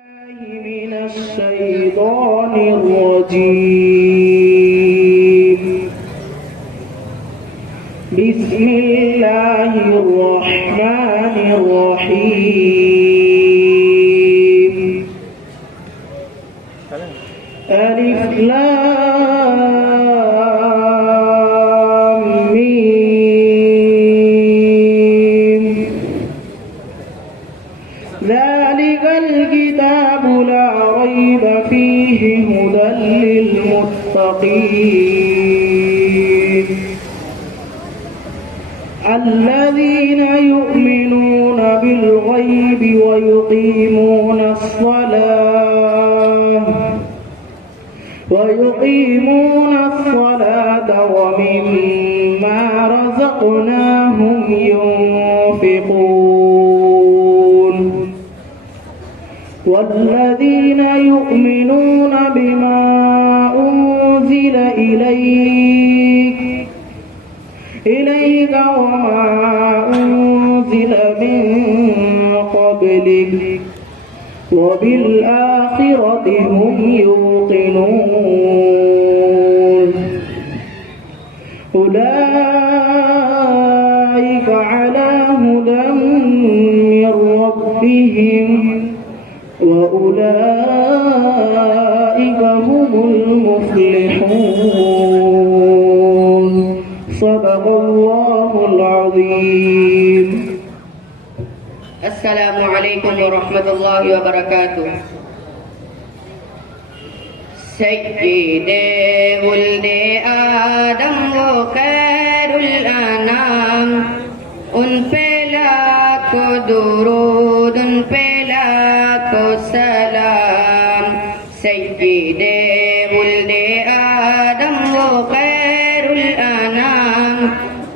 من الشيطان الرجيم. بسم الله الرحمن الرحيم. ألف لام ميم. ذلك الكتاب لا ريب فيه هدى للمتقين الذين يؤمنون بالغيب ويقيمون الصلاة ومما رزقناهم ينفقون والذين يؤمنون بما أنزل إليك وما أنزل من قبلك وبالآخرة هم يوقنون أولئك على هدى من ربهم وأولئك هم المفلحون. صدق الله العظيم. السلام علیکم ورحمۃ اللہ وبرکاتہ. سید ولد آدم و خیر الانام، ان پہ لاکھوں درود، ان پہ لاکھوں سلام. سید ولد آدم و خیر الانام،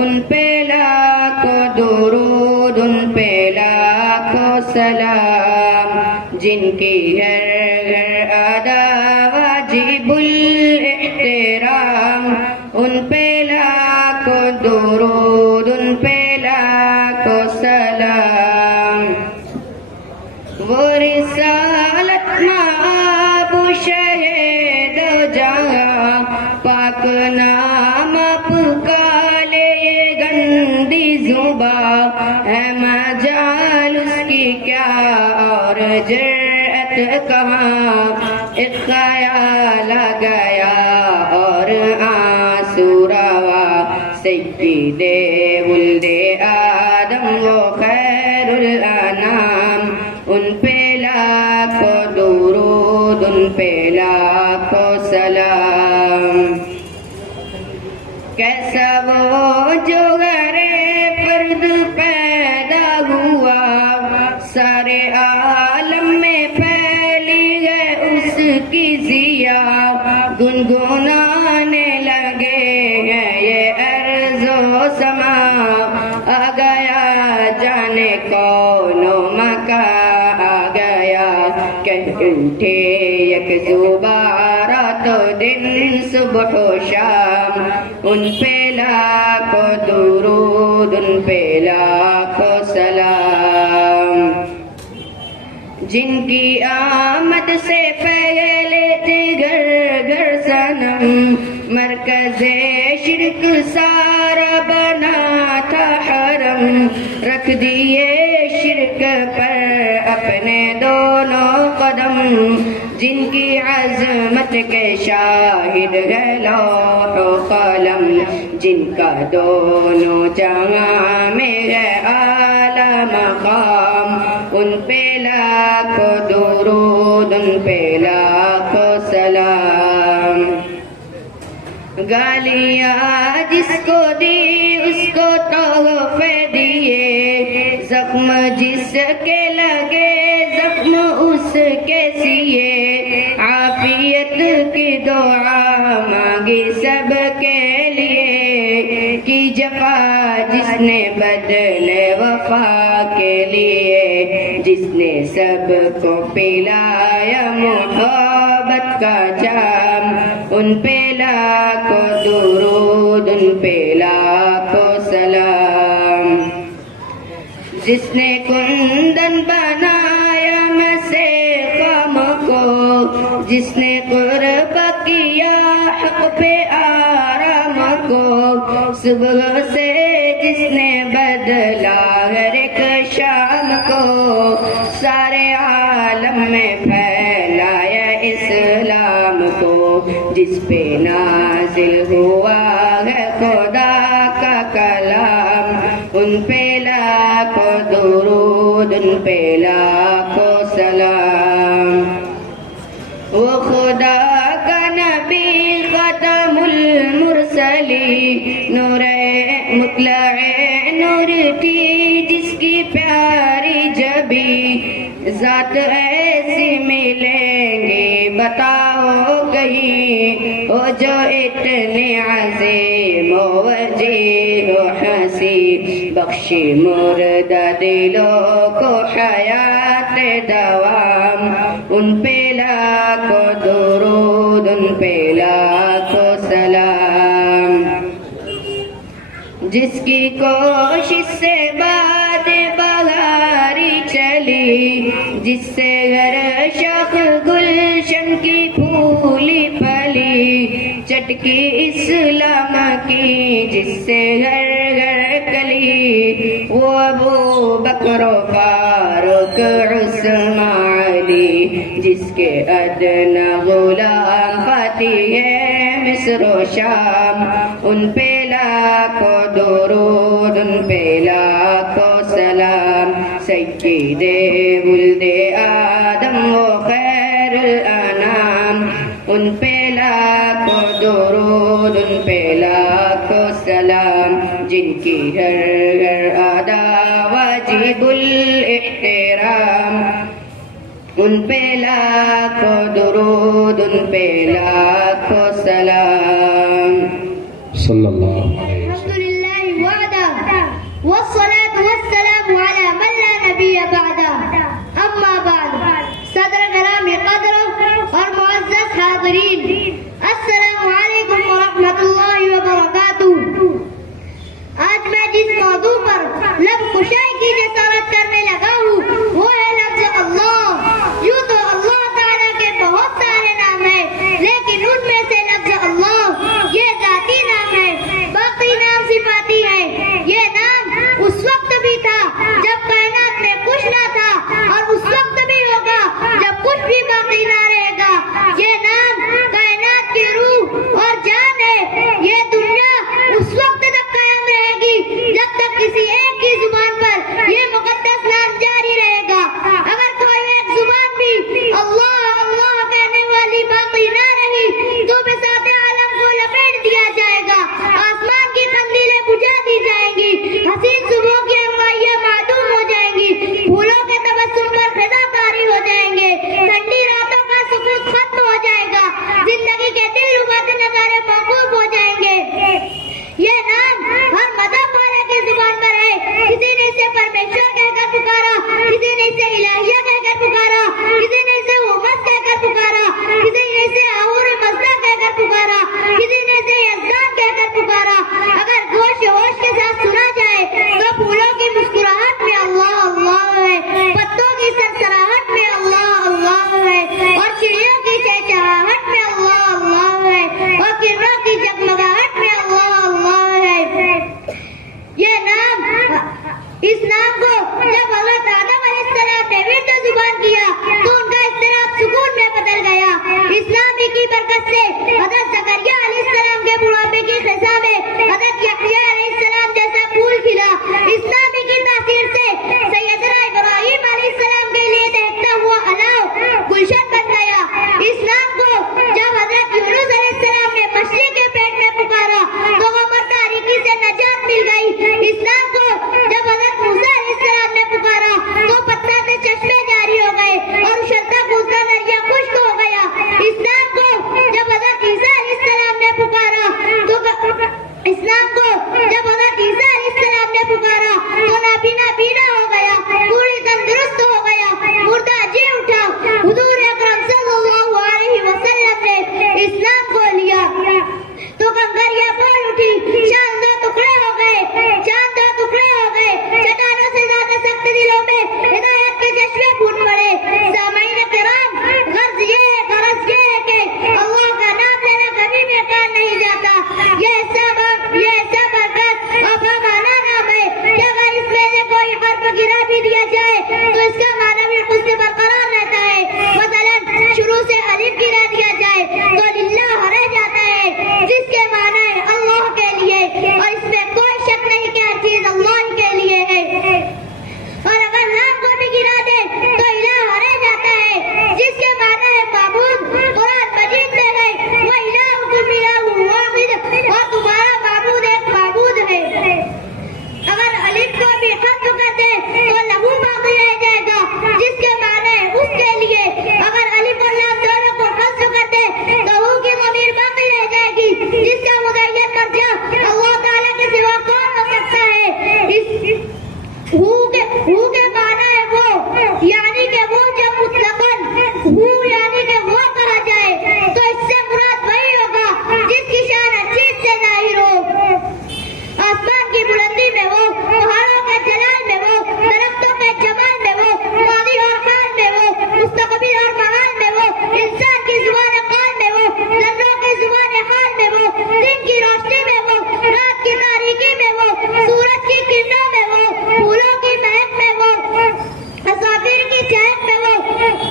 ان پہ لاکھوں درود، ان پہ لاکھوں سلام. جن کی ہر ادا واجب الاحترام، ان پہ لاکھوں درود، ان پہ لاکھوں سلام. وہ رسالت مآب شہید جہاں، پاک نام آپ کا لے گندی زباں ہے، مجال اس کی کیا اور جرأت کہاں. ایک خیال آ گیا اور آنسو روا، سید ولد آدم و خیر الانام، ان پہ لاکھوں درود، ان پہ لاکھوں سلام. کیسا وہ جو غرے فرد پیدا ہوا، سارے عالم میں پھیلی ہے اس کی ضیا. گنگنانے لگے ہیں یہ ارض و سما، آ گیا جانے کون و مکاں، آ گیا کہہ اٹھے یک زبان رات و دن صبح و شام. ان پہ لاکھوں درود، ان پہ لاکھوں سلام. جن کی آمد سے پہلے تھے گھر گھر صنم، مرکز شرک سارا بنا تھا حرم. رکھ دیے شرک پر اپنے دونوں قدم، جن کی عظمت کے شاہد ہے لوح و قلم. جن کا دونوں جہاں میں ہے اعلیٰ مقام، ان پہ لاکھوں درود، ان پہ لاکھوں سلام. گالیاں جس کو دی اس کو تحفے دیے، زخم جس کے لگے زخم اس کے سیے. عافیت کی دعا مانگی سب کے لیے، کی جفا جس نے بدل وفا کے لیے. جس نے سب کو پلایا محبت کا جام، ان پہ لاکھوں درود، ان پہ لاکھوں سلام. جس نے کندن بنایا مسیح جس نے قرب کیا حق پہ آرام کو، صبح سے جس نے بدلا ہر ایک شام کو، سارے عالم میں پھیلایا اسلام کو، جس پہ نازل ہوا ہے خدا کا کلام، ان پہ لاکھوں درود، ان پہ لاکھوں سلام۔ وہ خدا کا نبی ختم المرسلین، نور مطلع نور تھی جس کی پیاری جبی، ذات ایسی ملیں گی بتاؤ کہیں، وہ جو اتنے عظیم و وجیہ و حسین، بخشی مردہ دلوں کو حیات دوام، ان پہ لاکھوں درود، ان پہ لاکھوں سلام۔ جس کی کوشش سے باد بہاری چلی، جس سے ہر شاخ گلشن کی پھولی پھلی، چٹکی اسلام کی جس سے ہر گھر کلی، وہ ابو بکر و فاروق عثمان علی، جس کے ادنا غلام فاتح ہے مصر و شام، ان پہ لاکھوں درود، ان پہ لاکھوں سلام۔ سید ولد آدم و خیر الانام، ان پہ لاکھوں درود، ان پہ لاکھوں سلام، جن کی ہر ہر ادا واجب الاحترام، ان پہ لاکھوں درود، ان پہ لاکھوں سلام۔ صلی اللہ علیہ الحمد للہ وحدہ والصلاة والسلام على من لا نبی بعدہ، اما بعد۔ صدر گرامی قدر اور معزز حاضرین، السلام علیکم ورحمۃ اللہ وبرکاتہ۔ آج میں جس موضوع پر لب کشائی کی جسارت کرنے لگا ہوں وہ ہے لفظ اللہ۔ یوں تو اللہ تعالیٰ کے بہت سارے نام ہیں، لیکن ان میں سے لفظ اللہ یہ ذاتی نام ہے، باقی نام صفاتی ہے۔ یہ نام اس وقت بھی تھا جب کائنات میں کچھ نہ تھا، اور اس وقت بھی ہوگا جب کچھ بھی باقی نہ رہے گا۔ یہ نام کائنات کی روح اور جان ہے۔ یہ دنیا اس وقت تک قائم رہے گی جب تک کسی ایک کی زبان پر یہ مقدس نام جاری رہے گا۔ اگر کوئی ایک زبان بھی اللہ اللہ کہنے والی باقی نہ رہی تو بساط عالم کو لپیٹ دیا جائے گا، آسمان کی قندیلیں بجھا دی جائیں گی، حسین صبح کی انوائیاں معدوم ہو جائیں گی، پھولوں کے تبسم پر خزاں طاری ہو جائیں گے، ٹھنڈی راتوں کا سکوت ختم ہو جائے گا، زندگی کے دل لباتے نظارے موقوف ہو جائیں گے۔ یہ نام ہر مذہب والے کی زبان پر ہے۔ کسی نے اسے پرمیشور کہہ کر پکارا، کسی نے اسے الہیہ کہہ کر پکارا، کسی نے اسے امت کہہ کر پکارا، کسی نے اسے آہور مزدہ کہہ کر پکارا، کسی نے اسے یزدان کہہ کر پکارا۔ اگر جوش ہوش کے ساتھ سنا جائے تو پھولوں کی مسکراہٹ میں اللہ اللہ ہے، پتوں کی سرسراہٹ میں اللہ اللہ ہے، اور چڑیوں کی چہچہاہٹ میں اللہ اللہ ہے، اور کرنوں کی جگمگاہٹ میں اللہ اللہ ہے۔ یہ نام، اس نام کو جب حضرت آدم علیہ السلام نے ورد زبان کیا تو ان کا اضطراب سکون میں بدل گیا۔ اس نام کی برکت سے حضرت زکریا علیہ السلام کے بڑھاپے کی خزاں میں حضرت یحییٰ علیہ السلام جیسا پھول کھلا۔ اس نام کی تاثیر سے سیدنا ابراہیم علیہ السلام کے لیے دہتا ہوا الاؤ گلشن بن گیا۔ اس نام کو جب حضرت یونس علیہ السلام نے مچھلی کے پیٹ میں پکارا تو غم اور تاریکی سے نجات مل گئی۔ اس نام کو جب حضرت موسیٰ علیہ السلام نے پکارا تو پتھر سے چشمے جاری ہو گئے اور اچھلتا کودتا دریا خشک ہو گیا۔ اس نام کو جب حضرت عیسیٰ علیہ السلام نے پکارا تو اس نام کو جب حضرت عیسیٰ علیہ السلام نے پکارا تو نابینا بینا ہو گیا، پوری تندرست ہو گیا، مردہ جی اٹھا۔ حضور اکرم صلی اللہ علیہ وسلم نے اس نام کو لیا تو کنکریاں بول اٹھی، چاند دو ٹکڑے ہو گئے، چاند دو ٹکڑے ہو گئے، چٹانوں سے زیادہ سخت دلوں میں ہدایت کے چشمے پھوٹ پڑے۔ سامعین کرام، غرض یہ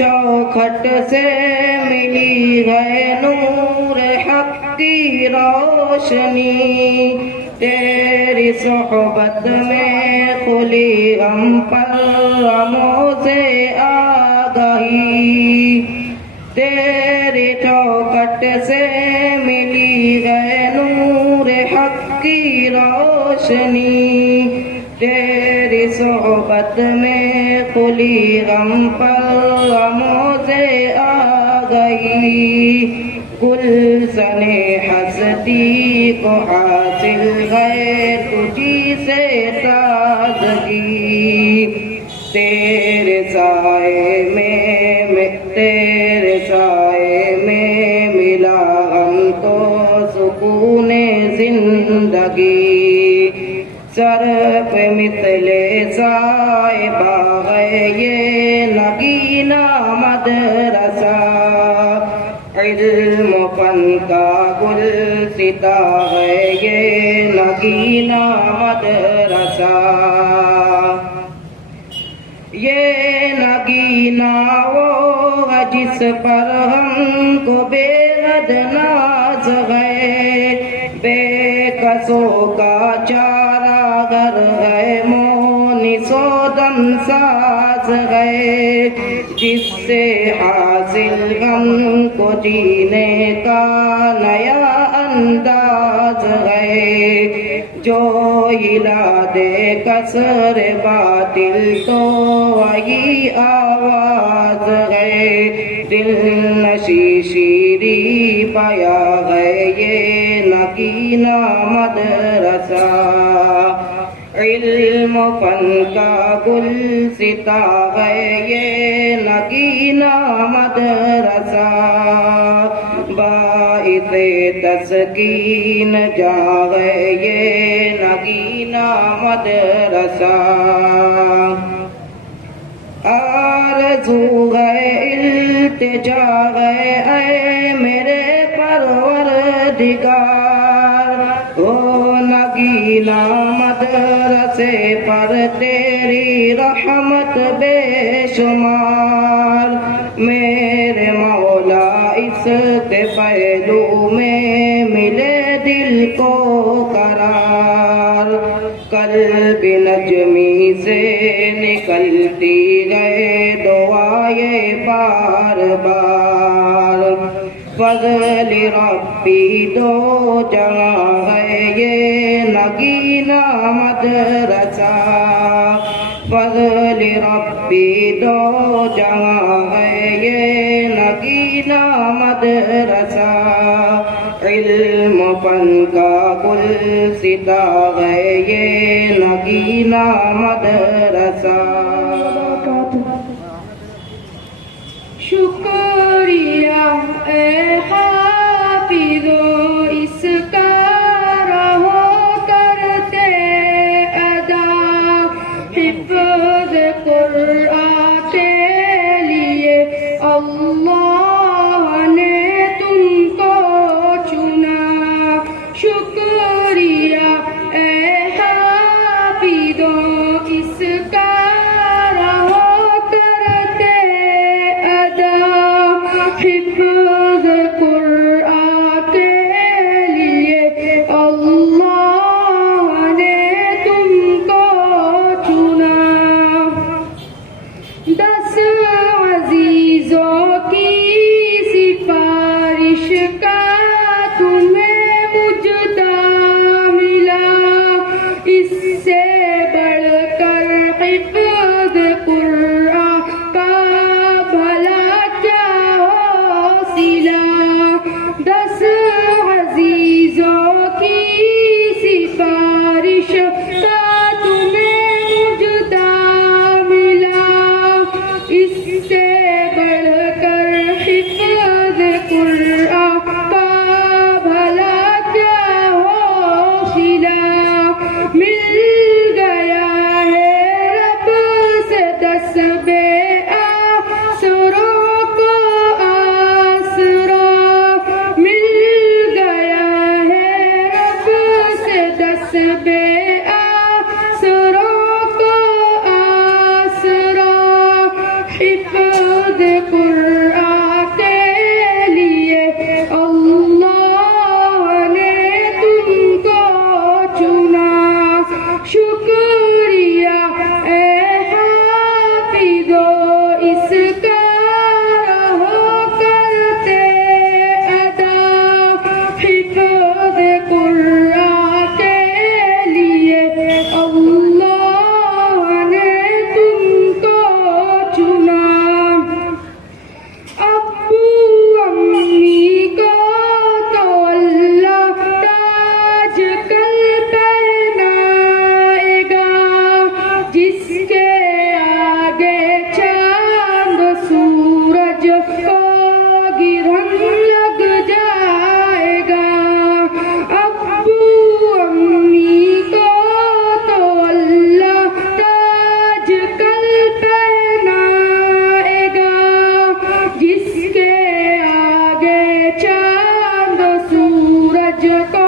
چوکھٹ سے ملی ہے نور حق کی روشنی، تیری صحبت میں کھلی ہم پر رموز آگاہی، تیری چوکھٹ سے ملی ہے نور حق کی روشنی، تیری صحبت میں کھلی غم پر رموز آگئی، گلشن ہستی کو حاصل ہے تجھی سے تازگی، تیرے سائے میں ملا ہم کو سکون زندگی، سر پہ مثل صاحبہ ہے یہ نگینہ مدرسہ، علم و فن کا گلستہ ہے یہ نگینہ مدرسہ، یہ نگینہ وہ ہے جس پر ہم کو بے حد ناز ہے، بے کسوں کا چارہ گر ہے مونس و دم ساز ہے، جس سے حاصل ہم کو جینے کا نیا انداز ہے، جو ہلا دے کسر باطل تو وہی آواز ہے، دل نشی شیری پایا ہے یہ نگینہ مدرسہ، علم و فن کا گلستہ ہے یہ نگینہ مدرسہ، باعث تسکین جا ہے یہ نگینہ مدرسہ، آرزو ہے التجا ہے اے میرے پروردگار، او نگینہ مدرسے پر تیری رحمت بے شمار، میرے مولا اس کے پہلو میں ملے دل کو قرار، قلب نجمی سے نکلتی گئے دعائیں بار بار، فضل ربی دو جہاں ہے یہ نگینہ مدرسہ، فضل ربی دو جہاں ہے یہ نگینہ مدرسہ، علم و فن کا گلستہ ہے یہ نگینہ مدرسہ، شکریہ اے حافظو اس کا رہو کرتے ادا، حفظ قرآن کے لیے اللہ نے تم کو چنا، شکریہ اے حافظو اس کا رہو کو